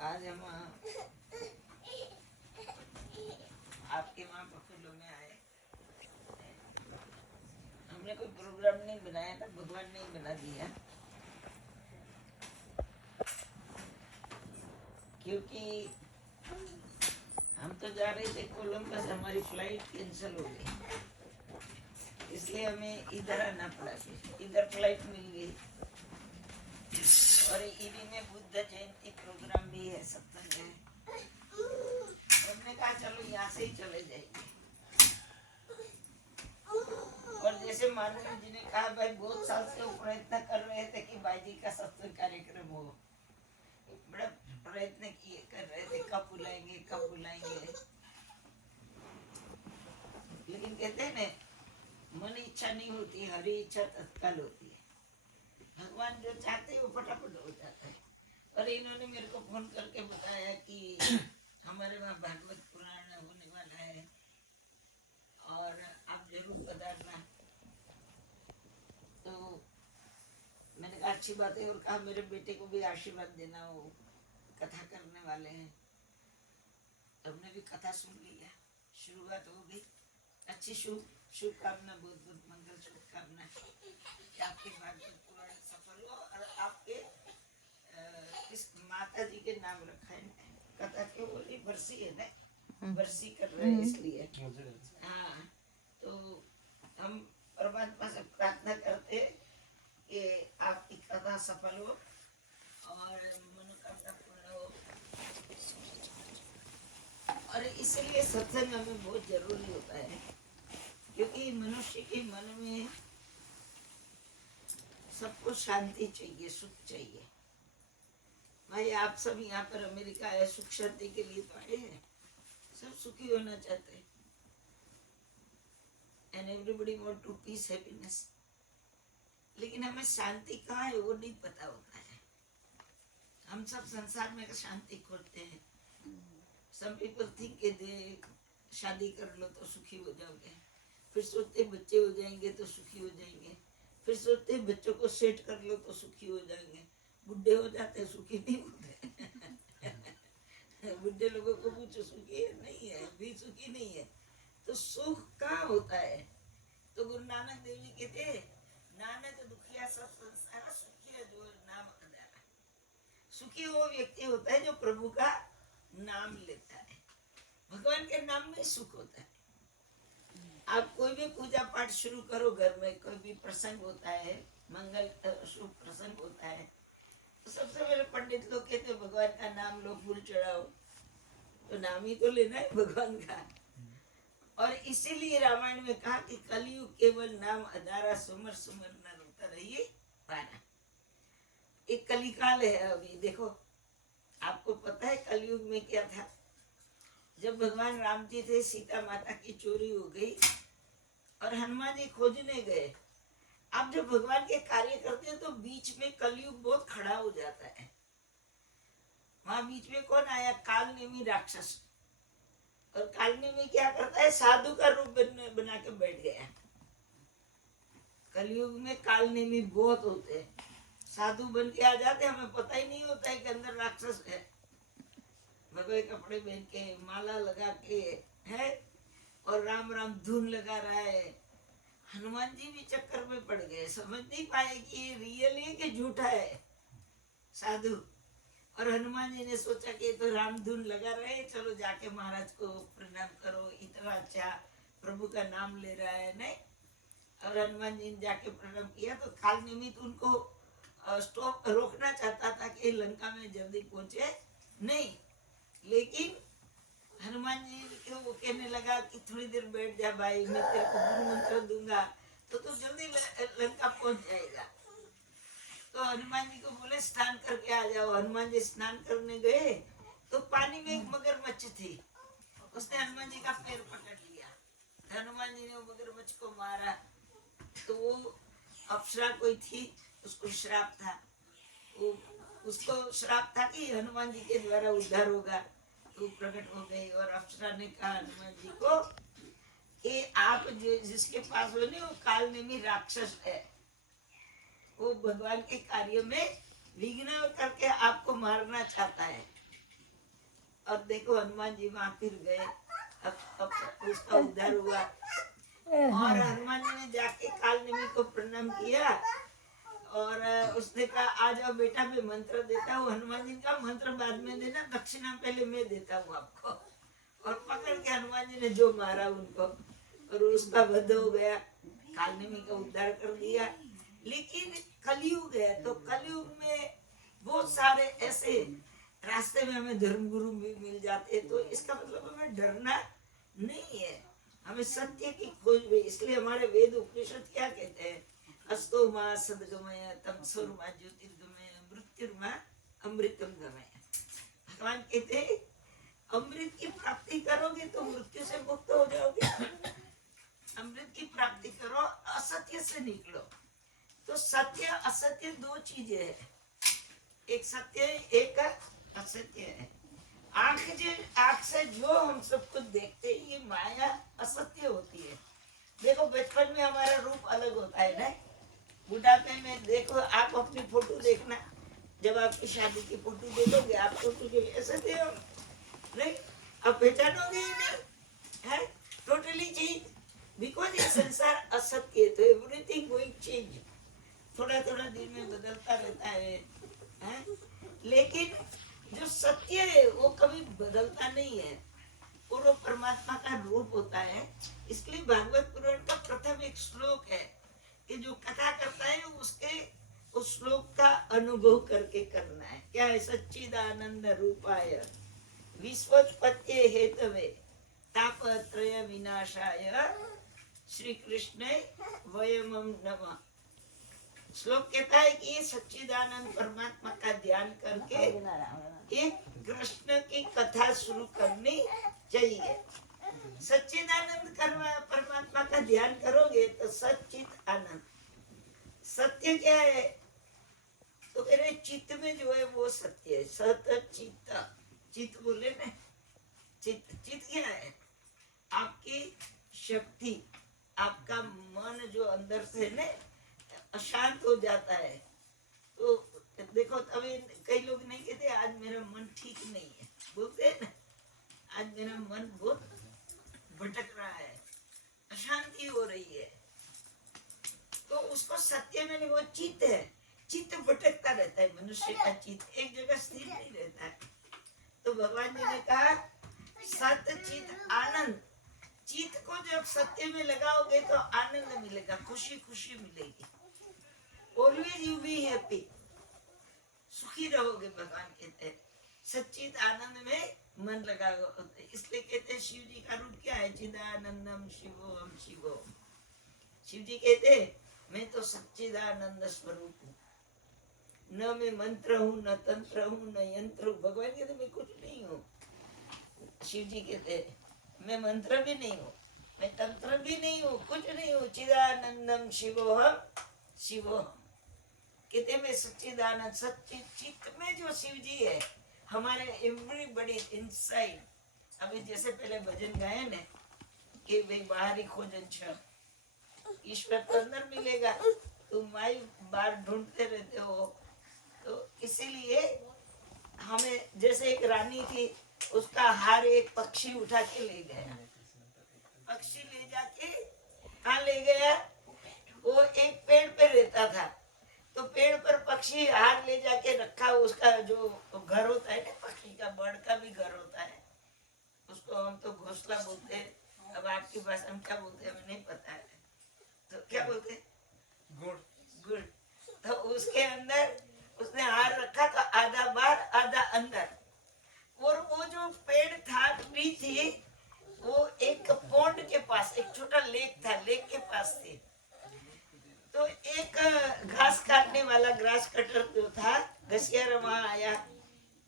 आज हम आपके वहाँ पफूलो में आए। हमने कोई प्रोग्राम नहीं बनाया था, भगवान ने ही बना दिया। क्योंकि हम तो जा रहे थे कोलंबस, हमारी फ्लाइट कैंसिल हो गई, इसलिए हमें इधर आना पड़ा। इधर फ्लाइट मिल गई और ईडी में बुद्ध जयंती प्रोग्राम भी है, सत्संग है। हमने कहा चलो यहाँ से ही चले जाएंगे। और जैसे मानव जी ने कहा, भाई बहुत साल से वो प्रयत्न कर रहे थे कि भाई जी का सत्संग कार्यक्रम हो, बड़ा प्रयत्न किए कर रहे थे, कब बुलाएंगे कब बुलाएंगे। लेकिन कहते हैं ना, मन इच्छा नहीं होती, हरी इच्छा तत्काल होती है। भगवान जो चाहते हैं वो फटाफट हो जाता है। और इन्होंने मेरे को फोन करके बताया कि हमारे वहाँ भागवत पुराण होने वाला है और आप जरूर पधारना। तो मैंने कहा अच्छी बात है, और कहा मेरे बेटे को भी आशीर्वाद देना, वो कथा करने वाले हैं। हमने भी कथा सुन लिया, शुरुआत हो गई। अच्छी शुभकामना, बहुत बहुत मंगल शुभकामना कि आपके भागवत पुराण सफल हो और आपके इस माता जी के नाम रखा है। कथा के बोली बरसी है ना, बरसी कर रहे हैं इसलिए। हाँ, तो हम परमात्मा से प्रार्थना करते हैं कि आपकी कथा सफल हो और मनोकामना पूर्ण हो। और इसलिए सत्संग हमें बहुत जरूरी होता है, क्योंकि मनुष्य के मन में सबको शांति चाहिए, सुख चाहिए। भाई आप सब यहाँ पर अमेरिका आए, सुख शांति के लिए तो आए हैं, सब सुखी होना चाहते हैं। And everybody want to peace, happiness. लेकिन हमें शांति कहाँ है वो नहीं पता होता है। हम सब संसार में शांति खोजते हैं। Some people think कि शादी कर लो तो सुखी हो जाओगे, फिर सोचते बच्चे हो जाएंगे तो सुखी हो जाएंगे, फिर सोचते बच्चों को सेट कर लो तो सुखी हो जाएंगे। बुढ़े हो जाते सुखी नहीं होते। बुढ़े लोगों को पूछो सुखी है, नहीं है, भी सुखी नहीं है। तो सुख कहाँ होता है? तो गुरु नानक देव जी कहते, नानक दुखिया सब संसार, सुखी है जो नाम अदारा। सुखी वो व्यक्ति होता है जो प्रभु का नाम लेता है। भगवान के नाम में सुख होता है। आप कोई भी पूजा पाठ शुरू करो, घर में कोई भी प्रसंग होता है, मंगल शुभ प्रसंग होता है, तो सबसे पहले पंडित लोग कहते हैं भगवान का नाम लो, फूल चढ़ाओ। तो नाम ही तो लेना है भगवान का। और इसीलिए रामायण में कहा कि कलयुग केवल नाम अधारा, सुमर सुमर न रोता रहिए पारा। एक कलिकाल है अभी। देखो, आपको पता है कलयुग में क्या था? जब भगवान राम जी थे, सीता माता की चोरी हो गई और हनुमान जी खोजने गए। अब जब भगवान के कार्य करते हैं तो बीच में कलयुग बहुत खड़ा हो जाता है। वहां बीच में कौन आया? कालनेमी राक्षस। और कालनेमी क्या करता है? साधु का रूप बना के बैठ गया। कलयुग में कालनेमी बहुत होते हैं, साधु बन के आ जाते, हमें पता ही नहीं होता है कि अंदर राक्षस है। भगवे कपड़े पहन के, माला लगा के है और राम राम धुन लगा रहा है। हनुमान जी भी चक्कर में पड़ गए, समझ नहीं पाए कि ये रियल है कि झूठा है साधु। और हनुमान जी ने सोचा कि तो राम धुन लगा रहे, चलो जाके महाराज को प्रणाम करो, इतना अच्छा प्रभु का नाम ले रहा है। नहीं, और हनुमान जी ने जाके प्रणाम किया तो काल निमित्त उनको स्टॉप रोकना चाहता था कि लंका में जल्दी पहुंचे नहीं। लेकिन हनुमान जी को वो कहने लगा कि थोड़ी देर बैठ जा भाई, मैं तेरे को गुरु मंत्र दूंगा तो तू जल्दी लंका पहुंच जाएगा। तो हनुमान जी को बोले स्नान करके आ जाओ। हनुमान जी स्नान करने गए तो पानी में एक मगरमच्छ थी, उसने हनुमान जी का पैर पकड़ लिया। हनुमान जी ने वो मगरमच्छ को मारा तो वो अप्सरा कोई थी, उसको श्राप था। वो उसको श्राप था कि हनुमान जी के द्वारा उद्धार होगा, तो प्रकट हो गई। और अप्सरा ने कहा हनुमान जी को कि आप जिसके पास हो ना, वो कालनेमी राक्षस है, वो भगवान के कार्य में विघ्न करके आपको मारना चाहता है। अब देखो हनुमान जी वहां फिर गए, अब उसका उद्धार हुआ। और हनुमान जी ने जाके कालनेमी को प्रणाम किया और उसने कहा आ जाओ बेटा, मैं मंत्र देता हूँ। हनुमान जी का मंत्र बाद में देना, दक्षिणा पहले मैं देता हूँ आपको। और पकड़ के हनुमान जी ने जो मारा उनको, और उसका वध हो गया, कालनेमी का उद्धार कर दिया। लेकिन कलयुग है, तो कलयुग में बहुत सारे ऐसे रास्ते में हमें धर्मगुरु भी मिल जाते हैं, तो इसका मतलब हमें डरना नहीं है, हमें सत्य की खोज में। इसलिए हमारे वेद उपनिषद क्या कहते हैं, अस्तो मां सद्गमय तमसोर्मा ज्योतिर्गमय मृत्युर्मा अमृतम गमय। भगवान कहते हैं अमृत की प्राप्ति करोगे तो मृत्यु से मुक्त हो जाओगे। अमृत की प्राप्ति करो, असत्य से निकलो। तो सत्य असत्य दो चीजें है, एक सत्य है, एक असत्य है। आंख से जो हम सब कुछ देखते हैं ये माया असत्य होती है। देखो बचपन में हमारा रूप अलग होता है ना, बुढ़ापे में देखो, आप अपनी फोटो देखना, जब आपकी शादी की फोटो देखोगे आप फोटो के ऐसे थे हम, नहीं अब पहचानोगे ही नहीं है, टोटली चेंज। बिकॉज ये संसार असत्य है, तो एवरीथिंग गोइंग चेंज, थोड़ा थोड़ा दिन में बदलता रहता है? लेकिन जो सत्य है वो कभी बदलता नहीं है, और वो परमात्मा का रूप होता है। इसलिए भागवत पुराण का प्रथम एक श्लोक है कि जो कथा करता है उसके उस श्लोक का अनुभव करके करना है। क्या है? सच्चिदानंद रूपाय विश्वोत्पत्ति हेतवे तापत्रय विनाशाय श्री कृष्ण वयमं नमः। श्लोक कहता है कि सच्चिदानंद परमात्मा का ध्यान करके एक कृष्ण की कथा शुरू करनी चाहिए। सच्चिदानंद परमात्मा का ध्यान करोगे तो सच्चित आनंद। सत्य क्या है? तो कह रहे चित्त में जो है वो सत्य है। सत चित्त, चित्त बोले ना, चित्त क्या है? आपकी शक्ति, आपका मन जो अंदर से ना अशांत हो जाता है। तो देखो तभी कई लोग नहीं कहते आज मेरा मन ठीक नहीं है, बोलते हैं ना आज मेरा मन बहुत भटक रहा है, अशांति हो रही है। तो उसको सत्य में वो चित्त है, चित्त भटकता रहता है। मनुष्य का चित्त एक जगह स्थिर नहीं रहता है। तो भगवान जी ने कहा सत चित आनंद। चित्त को जब सत्य में लगाओगे तो आनंद मिलेगा, खुशी खुशी मिलेगी। ऑलवेज यू बी हैप्पी, सुखी रहोगे। भगवान कहते हैं सच्चित आनंद में मन लगाओ। इसलिए कहते हैं शिव जी का रूप क्या है? चिदानंदम शिवोहम शिवोहम। शिव जी कहते हैं मैं तो सच्चिदानंद स्वरूप हूँ, न मैं मंत्र हूँ, न तंत्र हूँ, न यंत्र हूँ। भगवान कहते मैं कुछ नहीं हूँ। शिव जी कहते मैं मंत्र भी नहीं हूँ, मैं तंत्र भी नहीं हूँ, कुछ नहीं हूँ। चिदानंदम शिवोहम शिवोहम। कहते मैं सच्चिदानंद, सच्चित चित्त में जो शिव जी है हमारे एवरीबॉडी इनसाइड। अभी जैसे पहले भजन गाए ने कि भाई बाहरी खोजन छ, ईश्वर तो अंदर मिलेगा, तुम माई बाहर ढूंढते रहते हो। तो इसीलिए हमें, जैसे एक रानी थी, उसका हार एक पक्षी उठा के ले गया। पक्षी ले जाके कहाँ ले गया? वो एक पेड़ पे रहता था, तो पेड़ पर पक्षी हार ले जाके रखा। उसका जो घर होता है ना, पक्षी का, बर्ड का भी घर होता है, उसको हम तो घोंसला बोलते हैं। अब आपकी भाषा में क्या बोलते हैं हमें नहीं पता है, तो क्या बोलते हैं? गुड़। गुड़। तो उसके अंदर उसने हार रखा, तो आधा बाहर आधा अंदर। और वो जो पेड़ था, ट्री थी, वो एक पॉन्ड के पास, एक छोटा लेक था, लेक के पास थी। तो एक घास काटने वाला ग्रास कटर जो था, घसियारा वहां आया,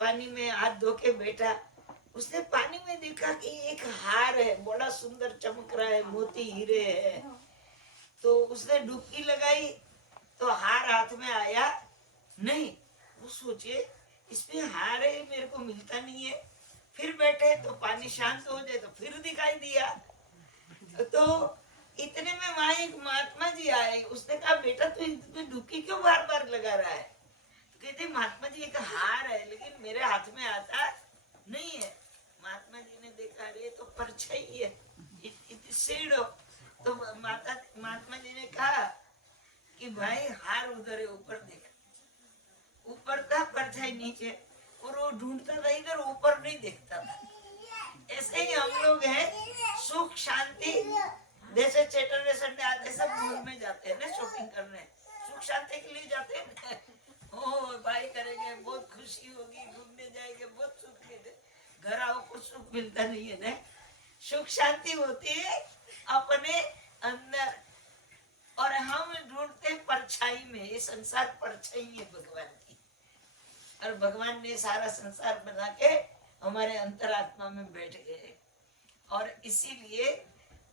पानी में हाथ धो के बैठा। उसने पानी में देखा कि एक हार है, बड़ा सुंदर चमक रहा है, मोती हीरे है। तो उसने डुबकी लगाई तो हार हाथ में आया नहीं। वो सोचे इसमें हार है, मेरे को मिलता नहीं है। फिर बैठे तो पानी शांत हो जाए, तो फिर दिखाई दिया। तो इतने में वहां एक महात्मा जी आए। उसने कहा बेटा तू इसमें डुबकी क्यों बार बार लगा रहा है? तो कहते महात्मा जी एक हार है, लेकिन मेरे हाथ में आता नहीं है। महात्मा जी ने देखा रे तो परछाई है, शेडो। तो महात्मा जी ने कहा कि भाई हार उधर है, ऊपर देख। ऊपर था, परछाई नीचे, और वो ढूंढता था इधर, ऊपर नहीं देखता था। ऐसे ही हम लोग हैं, सुख शांति। जैसे सैटरडे संडे आते सब मॉल में जाते हैं ना शॉपिंग करने, सुख शांति के लिए जाते हैं ना। ओ भाई करेंगे, बहुत खुशी होगी, घूमने जाएंगे, बहुत सुख मिले। घर आओ कुछ सुख मिलता नहीं है ना। सुख शांति होती है अपने अंदर, और हम ढूंढते हैं परछाई में। ये संसार परछाई है भगवान की, और भगवान ने सारा संसार बना के हमारे अंतरात्मा में बैठ गए। और इसीलिए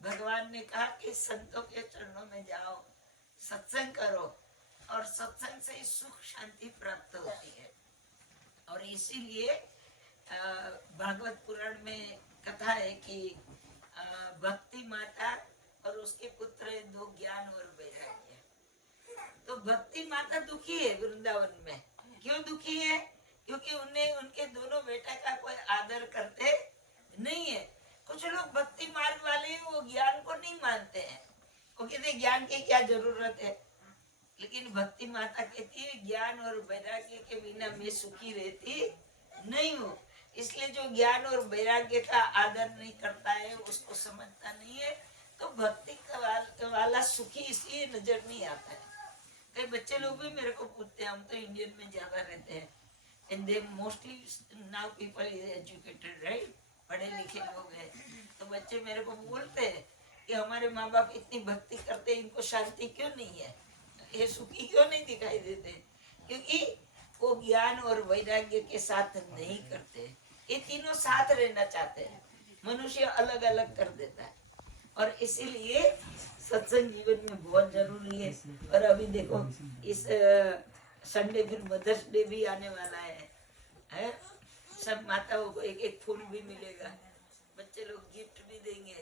भगवान ने कहा कि संतों के चरणों में जाओ, सत्संग करो, और सत्संग से सुख शांति प्राप्त होती है। और इसीलिए भागवत पुराण में कथा है कि भक्ति माता और उसके पुत्र दो, ज्ञान और वैराग्य। तो भक्ति माता दुखी है वृंदावन में। क्यों दुखी है? क्योंकि उन्हें उनके दोनों बेटा का कोई आदर करते नहीं है। कुछ लोग भक्ति मार्ग वाले वो ज्ञान को नहीं मानते हैं, वो कहते ज्ञान की क्या जरूरत है। लेकिन भक्ति माता कहती है ज्ञान और वैराग्य के बिना मैं सुखी रहती नहीं हूँ। इसलिए जो ज्ञान और वैराग्य का आदर नहीं करता है, उसको समझता नहीं है, तो भक्ति वाला सुखी इसलिए नजर नहीं आता है। कई बच्चे लोग भी मेरे को पूछते हैं, हम तो इंडियन में ज्यादा रहते हैं, and they mostly now people is educated, right? पढ़े लिखे लोग हैं, तो बच्चे मेरे को बोलते हैं कि हमारे माँ बाप इतनी भक्ति करते, इनको शांति क्यों नहीं है, ये सुखी क्यों नहीं दिखाई देते? क्योंकि वो ज्ञान और वैराग्य के साथ नहीं करते। ये तीनों साथ रहना चाहते हैं, मनुष्य अलग अलग कर देता है। और इसीलिए सत्संग जीवन में बहुत जरूरी है। और अभी देखो इस संडे फिर मदर्स डे भी आने वाला है? सब माताओं को एक एक फूल भी मिलेगा, बच्चे लोग गिफ्ट भी देंगे,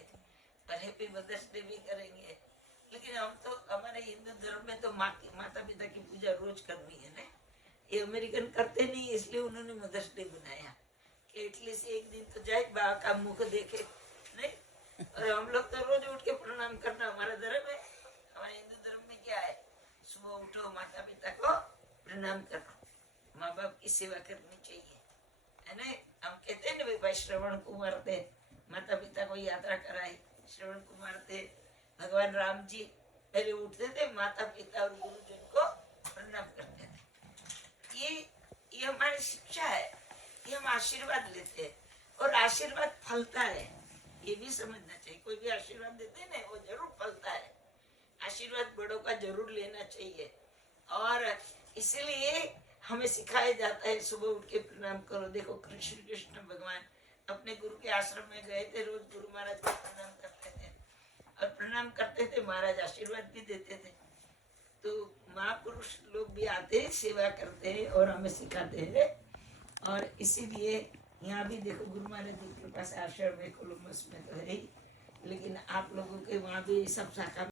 और हैप्पी मदर्स डे भी करेंगे। लेकिन हम तो हमारे हिंदू धर्म में तो माता पिता की पूजा रोज करनी है ना। ये अमेरिकन करते नहीं, इसलिए उन्होंने मदर्स डे बनाया कि एटलीस्ट एक दिन तो जाए, बा का मुख देखे नहीं। और हम लोग तो रोज उठ के प्रणाम करना हमारा धर्म है। हमारे हिंदू धर्म में क्या है? सुबह उठो, माता पिता को प्रणाम करो, माँ बाप की सेवा करनी चाहिए, है ना। हम कहते हैं ना भाई श्रवण कुमार थे, माता पिता को यात्रा कराई, श्रवण कुमार थे। भगवान राम जी पहले उठते थे, माता पिता और गुरुजन को प्रणाम करते थे। ये हमारी शिक्षा है, ये हम आशीर्वाद लेते हैं, और आशीर्वाद फलता है, ये भी समझना चाहिए। कोई भी आशीर्वाद देते हैं ना, वो जरूर फलता है। आशीर्वाद बड़ों का जरूर लेना चाहिए। और इसलिए हमें सिखाया जाता है सुबह उठ के प्रणाम करो। देखो कृष्ण भगवान अपने गुरु के आश्रम में गए थे, रोज गुरु महाराज को प्रणाम करते थे, और प्रणाम करते थे, महाराज आशीर्वाद भी देते थे। तो महापुरुष लोग भी आते हैं, सेवा करते हैं और हमें सिखाते हैं। और इसीलिए यहाँ भी देखो गुरु महाराज जी के पास आश्रम है, कोलंबस में तो है ही, लेकिन आप लोगों के वहाँ भी सब शाखा